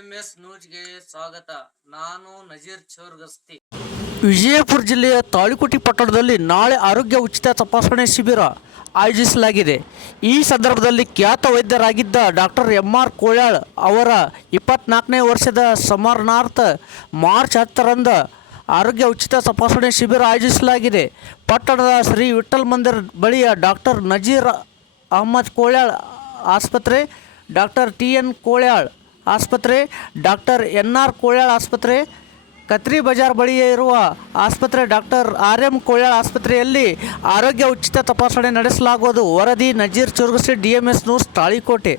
DMS ನ್ಯೂಸ್ಗೆ ಸ್ವಾಗತ. ನಾನು ನಜೀರ್ ಚೋರ್ಗಸ್ತಿ. ವಿಜಯಪುರ ಜಿಲ್ಲೆಯ ತಾಳಿಕೋಟಿ ಪಟ್ಟಣದಲ್ಲಿ ನಾಳೆ ಆರೋಗ್ಯ ಉಚಿತ ತಪಾಸಣೆ ಶಿಬಿರ ಆಯೋಜಿಸಲಾಗಿದೆ. ಈ ಸಂದರ್ಭದಲ್ಲಿ ಖ್ಯಾತ ವೈದ್ಯರಾಗಿದ್ದ ಡಾಕ್ಟರ್ ಎಂ ಆರ್ ಕೋಳ್ಯಾಳ್ ಅವರ ಇಪ್ಪತ್ನಾಲ್ಕನೇ ವರ್ಷದ ಸಮರಣಾರ್ಥ ಮಾರ್ಚ್ ಹತ್ತರಂದು ಆರೋಗ್ಯ ಉಚಿತ ತಪಾಸಣೆ ಶಿಬಿರ ಆಯೋಜಿಸಲಾಗಿದೆ. ಪಟ್ಟಣದ ಶ್ರೀ ವಿಠಲ್ ಮಂದಿರ್ ಬಳಿಯ ಡಾಕ್ಟರ್ ನಜೀರ್ ಅಹಮದ್ ಕೋಳ್ಯಾಳ್ ಆಸ್ಪತ್ರೆ ಡಾಕ್ಟರ್ ಟಿ ಎನ್ ಕೋಳ್ಯಾಳ್ ಆಸ್ಪತ್ರೆ, ಡಾಕ್ಟರ್ ಎನ್ ಆರ್ ಕೋಳ್ಯಾಳ್ ಆಸ್ಪತ್ರೆ, ಕತ್ರಿ ಬಜಾರ್ ಬಳಿಯೇ ಇರುವ ಆಸ್ಪತ್ರೆ ಡಾಕ್ಟರ್ ಆರ್ ಎಂ ಕೋಳ್ಯಾಳ್ ಆಸ್ಪತ್ರೆಯಲ್ಲಿ ಆರೋಗ್ಯ ಉಚಿತ ತಪಾಸಣೆ ನಡೆಸಲಾಗುವುದು. ವರದಿ Nazeer Churugasi D M S news Talikote.